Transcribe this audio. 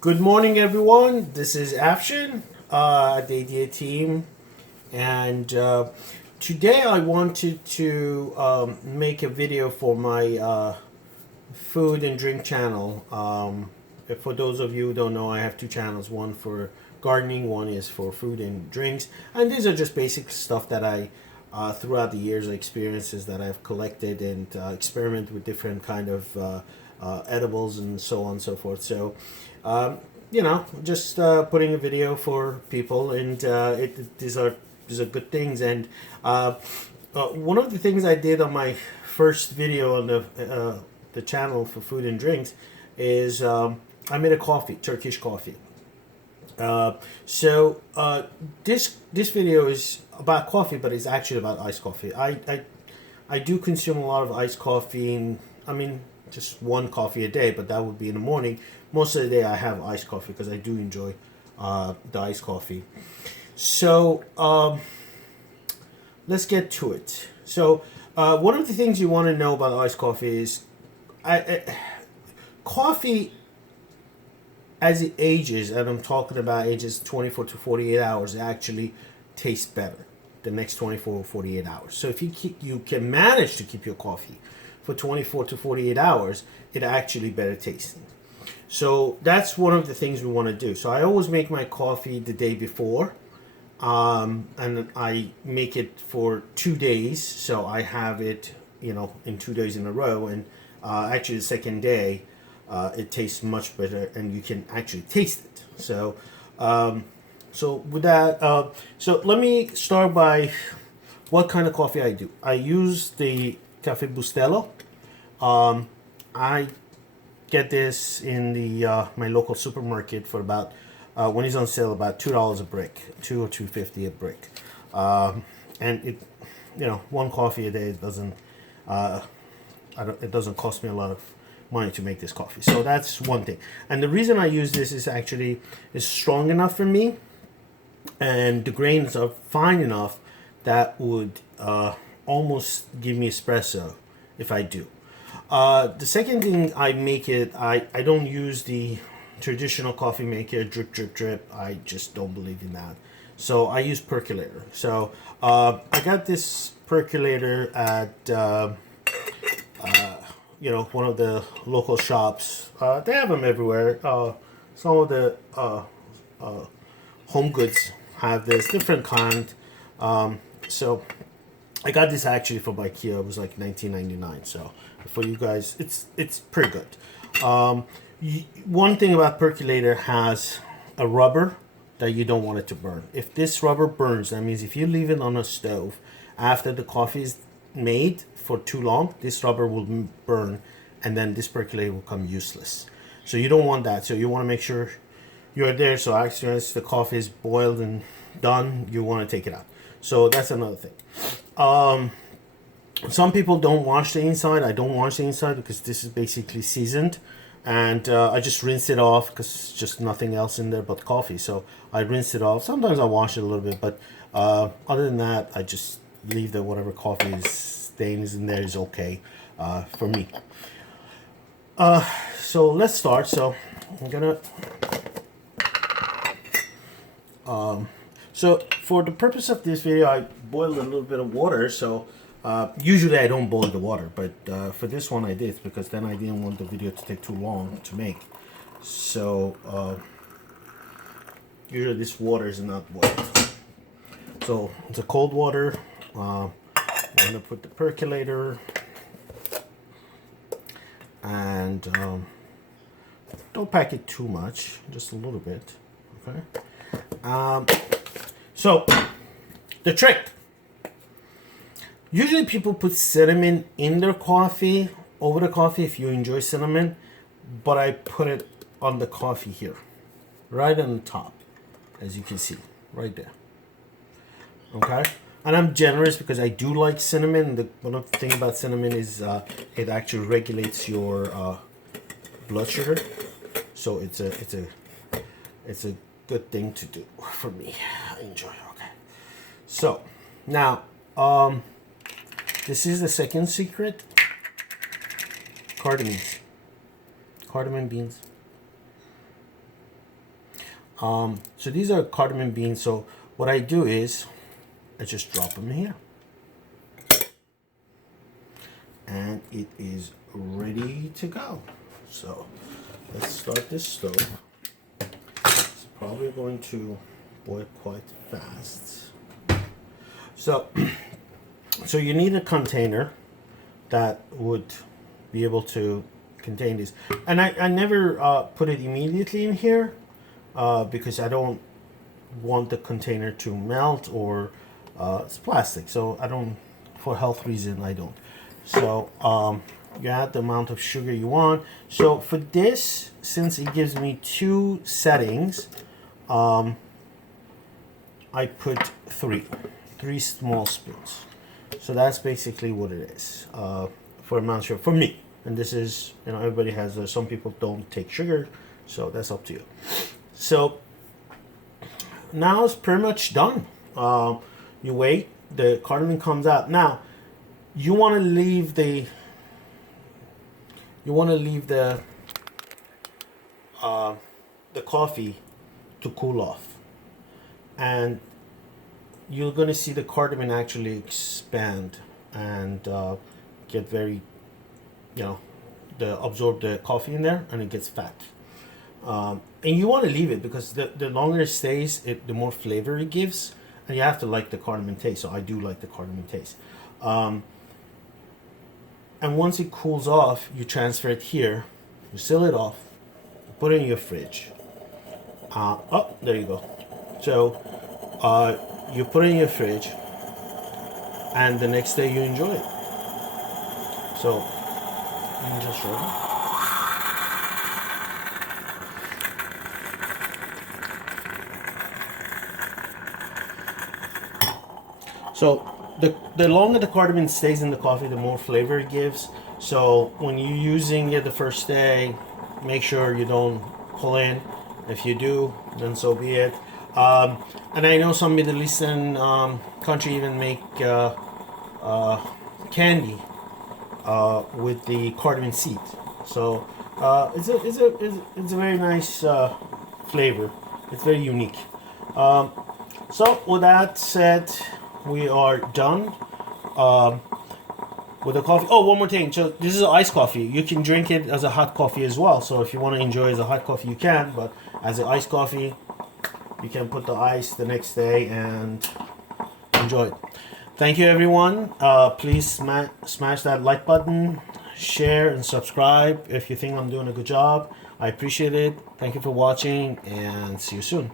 Good morning, everyone. This is Afshin, the ADA team, and today I wanted to make a video for my food and drink channel. For those of you who don't know, I have two channels: one for gardening, one is for food and drinks, and these are just basic stuff that I throughout the years, experiences that I've collected and experiment with different kind of edibles and so on and so forth. So, just putting a video for people, and these are good things. And one of the things I did on my first video on the channel for food and drinks is I made a coffee, Turkish coffee. So this video is about coffee, but it's actually about iced coffee. I do consume a lot of iced coffee. I mean, just one coffee a day, but that would be in the morning. Most of the day, I have iced coffee because I do enjoy the iced coffee. So let's get to it. So one of the things you want to know about iced coffee is coffee as it ages, and I'm talking about ages 24 to 48 hours, it actually tastes better the next 24 or 48 hours. So if you can manage to keep your coffee for 24 to 48 hours, it actually better tasting. So that's one of the things we want to do. So I always make my coffee the day before, and I make it for 2 days. So I have it, in 2 days in a row, and actually the second day, it tastes much better, and you can actually taste it. So with that, so let me start by what kind of coffee I do. I use the Cafe Bustelo. I get this in the my local supermarket for about when it's on sale about $2 a brick, $2 or $2.50 a brick, and one coffee a day doesn't it doesn't cost me a lot of money to make this coffee. So that's one thing. And the reason I use this is actually it's strong enough for me, and the grains are fine enough that would almost give me espresso if I do. The second thing I make it, I don't use the traditional coffee maker, drip, drip, drip. I just don't believe in that. So I use percolator. So I got this percolator at one of the local shops. They have them everywhere. Some of the home goods have this different kind. So I got this actually from IKEA. It was like $19.99. So for you guys, it's pretty good. One thing about percolator has a rubber that you don't want it to burn. If this rubber burns, that means if you leave it on a stove after the coffee is made for too long, this rubber will burn, and then this percolator will become useless. So you don't want that. So you want to make sure you're there. So actually, as the coffee is boiled and done, you want to take it out. So that's another thing. Some people don't wash the inside. I don't wash the inside because this is basically seasoned, and I just rinse it off because it's just nothing else in there but coffee. So I rinse it off. Sometimes I wash it a little bit, but other than that, I just leave that whatever coffee is stain is in there is okay for me. So let's start. So I'm gonna. So for the purpose of this video, I boiled a little bit of water. So usually I don't boil the water, but for this one I did because then I didn't want the video to take too long to make. So usually this water is not boiled. So it's a cold water. I'm gonna put the percolator, and don't pack it too much, just a little bit. Okay. So the trick. Usually people put cinnamon in their coffee, over the coffee if you enjoy cinnamon, but I put it on the coffee here, right on the top, as you can see, right there. Okay? And I'm generous because I do like cinnamon. One of the things about cinnamon is it actually regulates your blood sugar. So it's a good thing to do for me. I enjoy it. Okay. So now this is the second secret. Cardamom beans. So these are cardamom beans. So what I do is I just drop them here. And it is ready to go. So let's start this stove. It's probably going to boil quite fast. So you need a container that would be able to contain this. And I never put it immediately in here because I don't want the container to melt, or it's plastic, so I don't, for health reason, I don't. So you add the amount of sugar you want. So for this, since it gives me 2 settings, I put 3 small spoons. So that's basically what it is for amount of sugar for me. And this is, you know, everybody has, some people don't take sugar, so that's up to you. So now it's pretty much done. You wait, the cardamom comes out. Now you want to leave the coffee to cool off, and you're going to see the cardamom actually expand and get very, you know, absorb the coffee in there, and it gets fat. And you want to leave it because the longer it stays, the more flavor it gives, and you have to like the cardamom taste. So I do like the cardamom taste. And once it cools off, you transfer it here, you seal it off, put it in your fridge. Oh, there you go. So you put it in your fridge, and the next day you enjoy it. So let me just show you. So the longer the cardamom stays in the coffee, the more flavor it gives. So when you're using it the first day, make sure you don't pull in. If you do, then so be it. And I know some Middle Eastern country even make candy with the cardamom seed. So it's a very nice flavor. It's very unique. So with that said, we are done with the coffee. Oh, one more thing. So this is iced coffee. You can drink it as a hot coffee as well. So if you want to enjoy it as a hot coffee, you can. But as an iced coffee, you can put the ice the next day and enjoy it. Thank you, everyone. Please smash that like button, share, and subscribe if you think I'm doing a good job. I appreciate it. Thank you for watching, and see you soon.